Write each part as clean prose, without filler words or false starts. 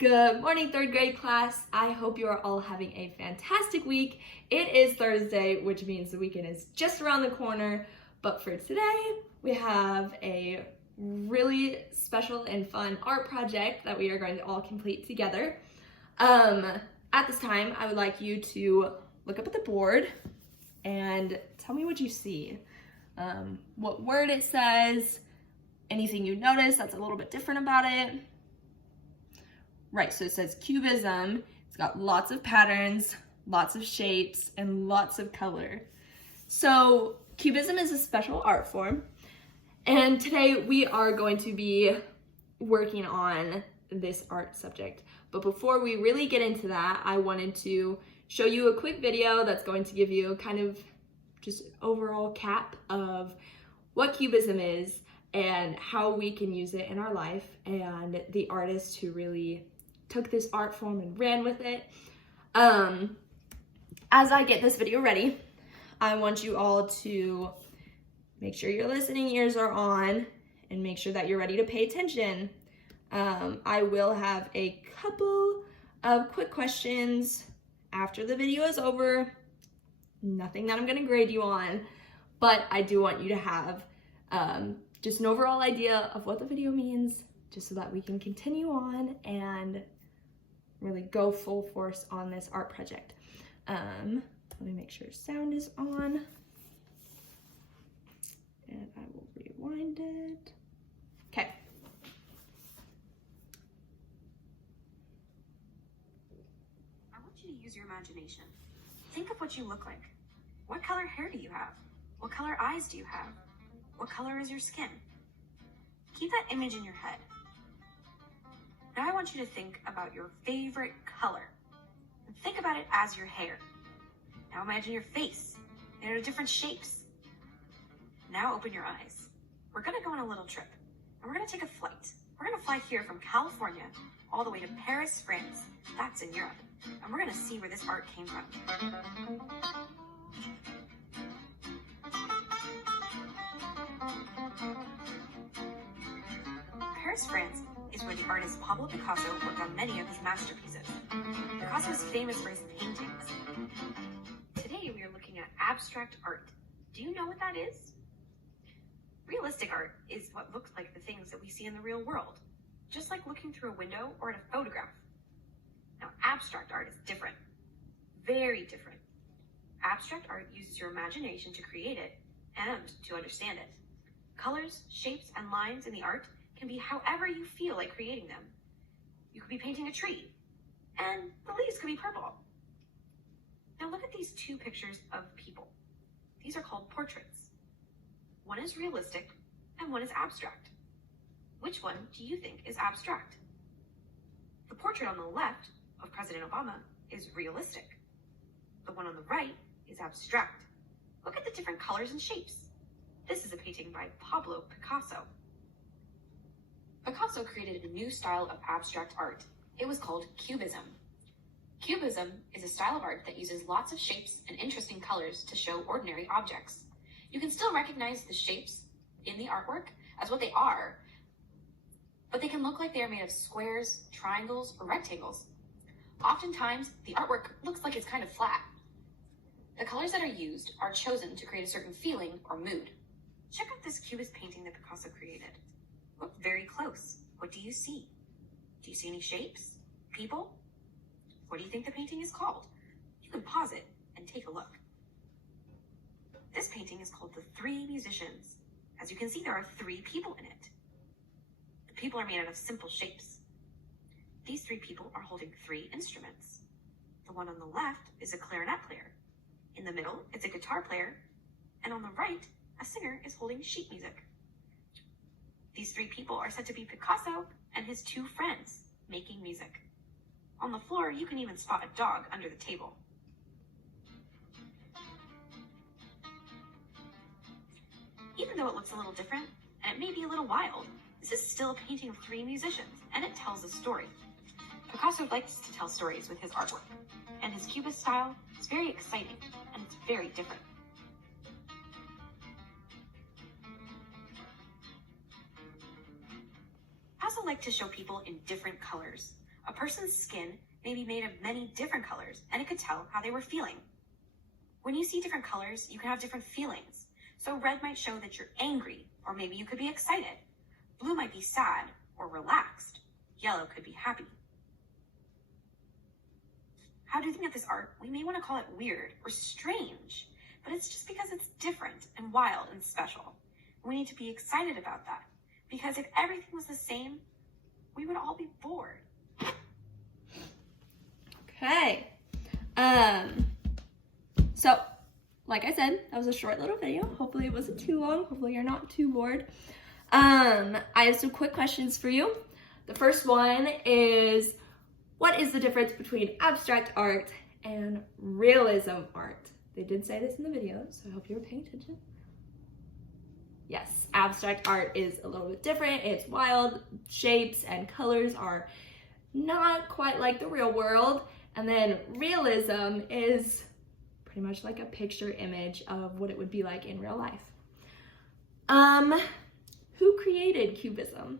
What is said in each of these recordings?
Good morning, third grade class. I hope you are all having a fantastic week. It is Thursday, which means the weekend is just around the corner. But for today, we have a really special and fun art project that we are going to all complete together. At this time, I would like you to look up at the board and tell me what you see. What word it says, anything you notice that's a little bit different about it. Right, so it says Cubism. It's got lots of patterns, lots of shapes, and lots of color. So Cubism is a special art form, and today we are going to be working on this art subject. But before we really get into that, I wanted to show you a quick video that's going to give you kind of just overall cap of what Cubism is and how we can use it in our life, and the artist who really took this art form and ran with it. As I get this video ready, I want you all to make sure your listening ears are on and make sure that you're ready to pay attention. I will have a couple of quick questions after the video is over. Nothing that I'm going to grade you on, but I do want you to have just an overall idea of what the video means, just so that we can continue on and really go full force on this art project. Let me make sure sound is on. And I will rewind it. Okay. I want you to use your imagination. Think of what you look like. What color hair do you have? What color eyes do you have? What color is your skin? Keep that image in your head. Now I want you to think about your favorite color. And think about it as your hair. Now imagine your face made out of different shapes. Now open your eyes. We're going to go on a little trip, and we're going to take a flight. We're going to fly here from California all the way to Paris, France. That's in Europe. And we're going to see where this art came from. Paris, France is where the artist Pablo Picasso worked on many of his masterpieces. Picasso is famous for his paintings. Today we are looking at abstract art. Do you know what that is? Realistic art is what looks like the things that we see in the real world, just like looking through a window or at a photograph. Now, abstract art is different, very different. Abstract art uses your imagination to create it and to understand it. Colors, shapes, and lines in the art can be however you feel like creating them. You could be painting a tree, and the leaves could be purple. Now look at these two pictures of people. These are called portraits. One is realistic, and one is abstract. Which one do you think is abstract? The portrait on the left of President Obama is realistic. The one on the right is abstract. Look at the different colors and shapes. This is a painting by Pablo Picasso. Picasso created a new style of abstract art. It was called Cubism. Cubism is a style of art that uses lots of shapes and interesting colors to show ordinary objects. You can still recognize the shapes in the artwork as what they are, but they can look like they are made of squares, triangles, or rectangles. Oftentimes, the artwork looks like it's kind of flat. The colors that are used are chosen to create a certain feeling or mood. Check out this Cubist painting that Picasso created. Look very close. What do you see? Do you see any shapes? People? What do you think the painting is called? You can pause it and take a look. This painting is called The Three Musicians. As you can see, there are 3 people in it. The people are made out of simple shapes. These 3 people are holding 3 instruments. The one on the left is a clarinet player. In the middle, it's a guitar player. And on the right, a singer is holding sheet music. These 3 people are said to be Picasso and his 2 friends making music. On the floor, you can even spot a dog under the table. Even though it looks a little different, and it may be a little wild, this is still a painting of 3 musicians, and it tells a story. Picasso likes to tell stories with his artwork, and his Cubist style is very exciting, and it's very different. I also like to show people in different colors. A person's skin may be made of many different colors, and it could tell how they were feeling. When you see different colors, you can have different feelings. So red might show that you're angry, or maybe you could be excited. Blue might be sad or relaxed. Yellow could be happy. How do you think of this art? We may want to call it weird or strange, but it's just because it's different and wild and special. We need to be excited about that, because if everything was the same, we would all be bored. Okay. So, like I said, that was a short little video. Hopefully it wasn't too long. Hopefully you're not too bored. I have some quick questions for you. The first one is, what is the difference between abstract art and realism art? They did say this in the video, so I hope you were paying attention. Yes, abstract art is a little bit different. It's wild. Shapes and colors are not quite like the real world. And then realism is pretty much like a picture image of what it would be like in real life. Who created Cubism?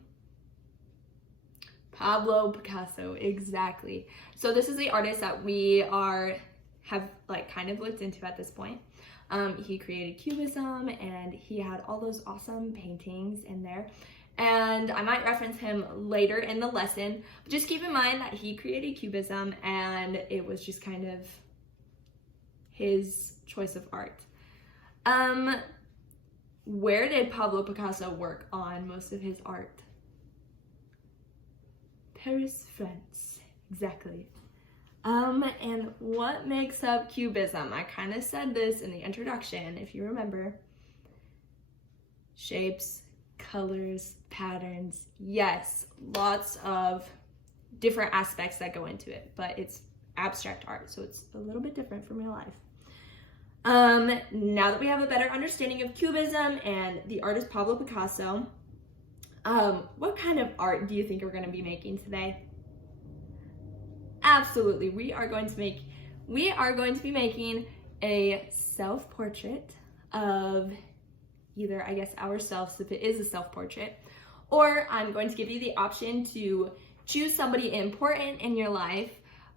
Pablo Picasso, exactly. So this is the artist that we have like kind of looked into at this point. He created Cubism, and he had all those awesome paintings in there. And I might reference him later in the lesson, but just keep in mind that he created Cubism, and it was just kind of his choice of art. Where did Pablo Picasso work on most of his art? Paris, France, exactly. And what makes up Cubism? I kind of said this in the introduction, if you remember. Shapes, colors, patterns. Yes, lots of different aspects that go into it, but it's abstract art, so it's a little bit different from real life. Now that we have a better understanding of Cubism and the artist Pablo Picasso, what kind of art do you think we're going to be making today? Absolutely, we are going to be making a self-portrait of either, I guess, ourselves if it is a self-portrait, or I'm going to give you the option to choose somebody important in your life,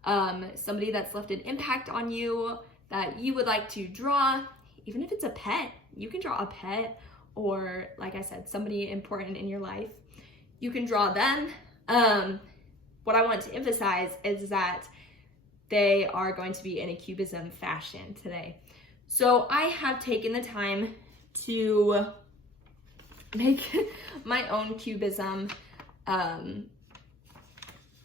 somebody that's left an impact on you that you would like to draw. Even if it's a pet, you can draw a pet, or like I said, somebody important in your life. You can draw them. What I want to emphasize is that they are going to be in a Cubism fashion today. So I have taken the time to make my own Cubism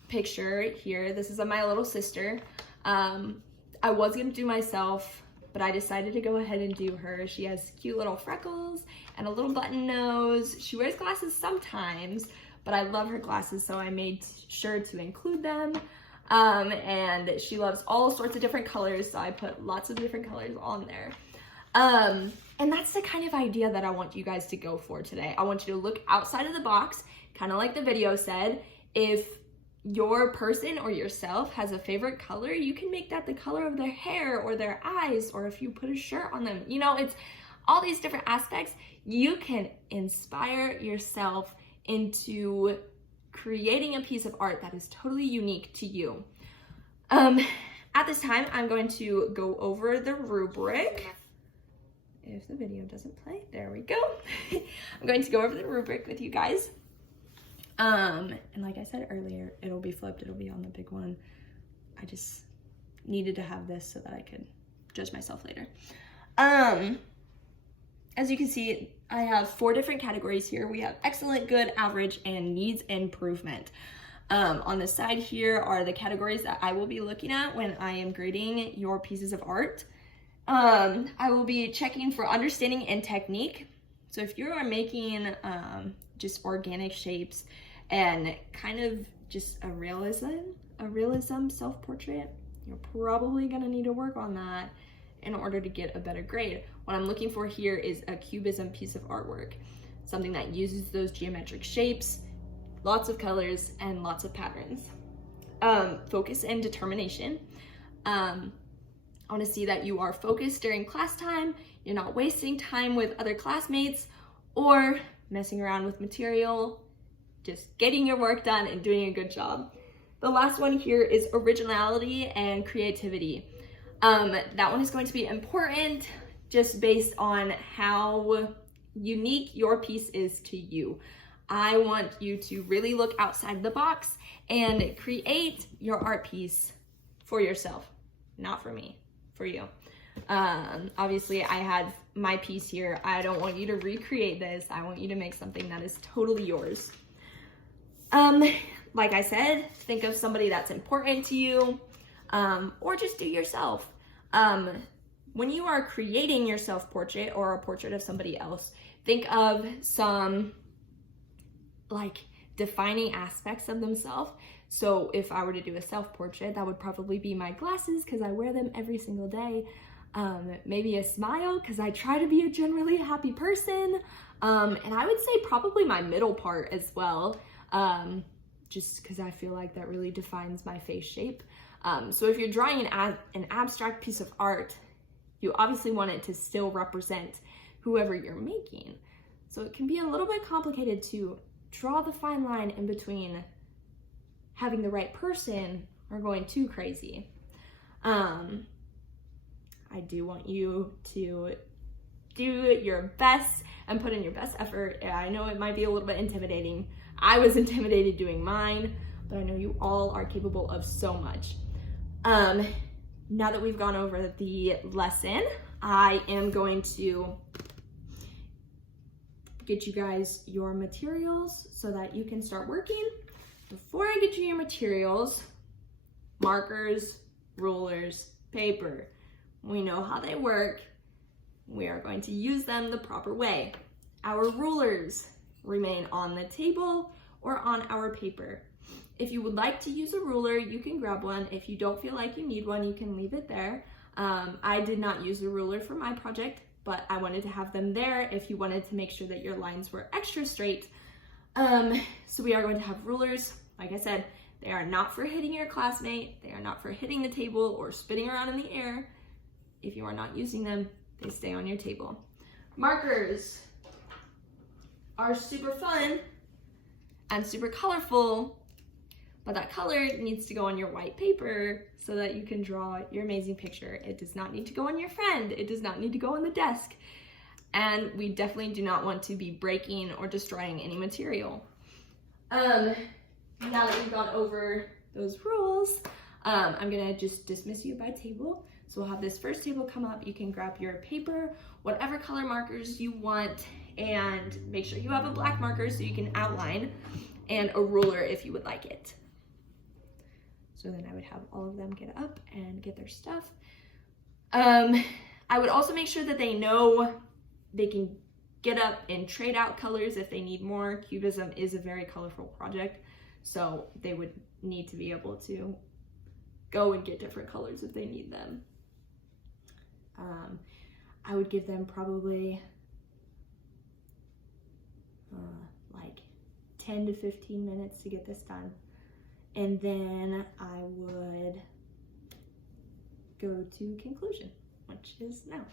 picture here. This is of my little sister. I was gonna do myself, but I decided to go ahead and do her. She has cute little freckles and a little button nose. She wears glasses sometimes, but I love her glasses, so I made sure to include them. And she loves all sorts of different colors, so I put lots of different colors on there. And that's the kind of idea that I want you guys to go for today. I want you to look outside of the box, kind of like the video said. If your person or yourself has a favorite color, you can make that the color of their hair or their eyes, or if you put a shirt on them. You know, it's all these different aspects. You can inspire yourself into creating a piece of art that is totally unique to you. At this time, I'm going to go over the rubric. If the video doesn't play, there we go. I'm going to go over the rubric with you guys. And like I said earlier, it'll be flipped, it'll be on the big one. I just needed to have this so that I could judge myself later. As you can see, I have 4 different categories here. We have excellent, good, average, and needs improvement. On the side here are the categories that I will be looking at when I am grading your pieces of art. I will be checking for understanding and technique. So if you are making just organic shapes and kind of just a realism self-portrait, you're probably gonna need to work on that in order to get a better grade. What I'm looking for here is a Cubism piece of artwork, something that uses those geometric shapes, lots of colors, and lots of patterns. Focus and determination. I want to see that you are focused during class time, you're not wasting time with other classmates or messing around with material, just getting your work done and doing a good job. The last one here is originality and creativity. That one is going to be important just based on how unique your piece is to you. I want you to really look outside the box and create your art piece for yourself, not for me, for you. Obviously I had my piece here. I don't want you to recreate this. I want you to make something that is totally yours. Like I said, think of somebody that's important to you, or just do yourself. When you are creating your self-portrait or a portrait of somebody else, think of some like defining aspects of themselves. So if I were to do a self-portrait, that would probably be my glasses because I wear them every single day. Maybe a smile because I try to be a generally happy person. And I would say probably my middle part as well, just because I feel like that really defines my face shape. So if you're drawing an abstract piece of art, you obviously want it to still represent whoever you're making. So it can be a little bit complicated to draw the fine line in between having the right person or going too crazy. I do want you to do your best and put in your best effort. I know it might be a little bit intimidating. I was intimidated doing mine, but I know you all are capable of so much. Now that we've gone over the lesson, I am going to get you guys your materials so that you can start working. Before I get you your materials, markers, rulers, paper, we know how they work. We are going to use them the proper way. Our rulers remain on the table or on our paper. If you would like to use a ruler, you can grab one. If you don't feel like you need one, you can leave it there. I did not use a ruler for my project, but I wanted to have them there if you wanted to make sure that your lines were extra straight. So we are going to have rulers. Like I said, they are not for hitting your classmate. They are not for hitting the table or spinning around in the air. If you are not using them, they stay on your table. Markers are super fun and super colorful, but that color needs to go on your white paper so that you can draw your amazing picture. It does not need to go on your friend. It does not need to go on the desk. And we definitely do not want to be breaking or destroying any material. Now that we've gone over those rules, I'm gonna just dismiss you by table. So we'll have this first table come up. You can grab your paper, whatever color markers you want, and make sure you have a black marker so you can outline, and a ruler if you would like it. So then I would have all of them get up and get their stuff. I would also make sure that they know they can get up and trade out colors if they need more. Cubism is a very colorful project, so they would need to be able to go and get different colors if they need them. I would give them probably like 10 to 15 minutes to get this done. And then I would go to conclusion, which is now.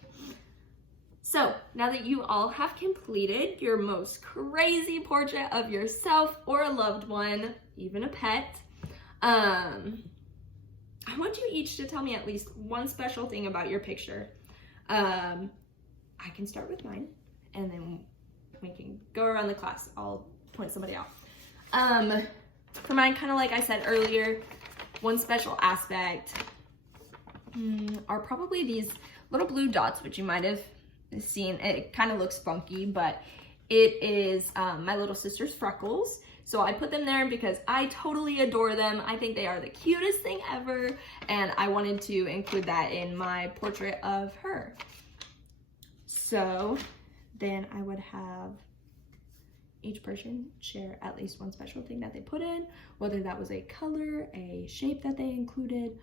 So now that you all have completed your most crazy portrait of yourself or a loved one, even a pet, I want you each to tell me at least one special thing about your picture. I can start with mine, and then we can go around the class. I'll point somebody out. For mine, kind of like I said earlier, one special aspect are probably these little blue dots, which you might have seen. It kind of looks funky, but it is my little sister's freckles. So I put them there because I totally adore them. I think they are the cutest thing ever, and I wanted to include that in my portrait of her. So then I would have each person share at least one special thing that they put in, whether that was a color, a shape that they included,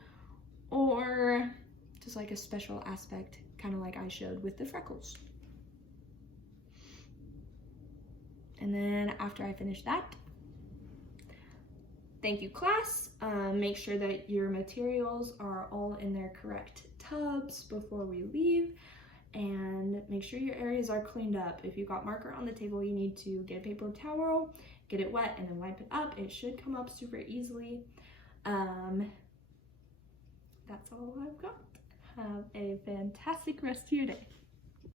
or just like a special aspect, kind of like I showed with the freckles. And then after I finish that, thank you, class. Make sure that your materials are all in their correct tubs before we leave, and make sure your areas are cleaned up. If you've got marker on the table, you need to get a paper towel, get it wet, and then wipe it up. It should come up super easily. That's all I've got. Have a fantastic rest of your day.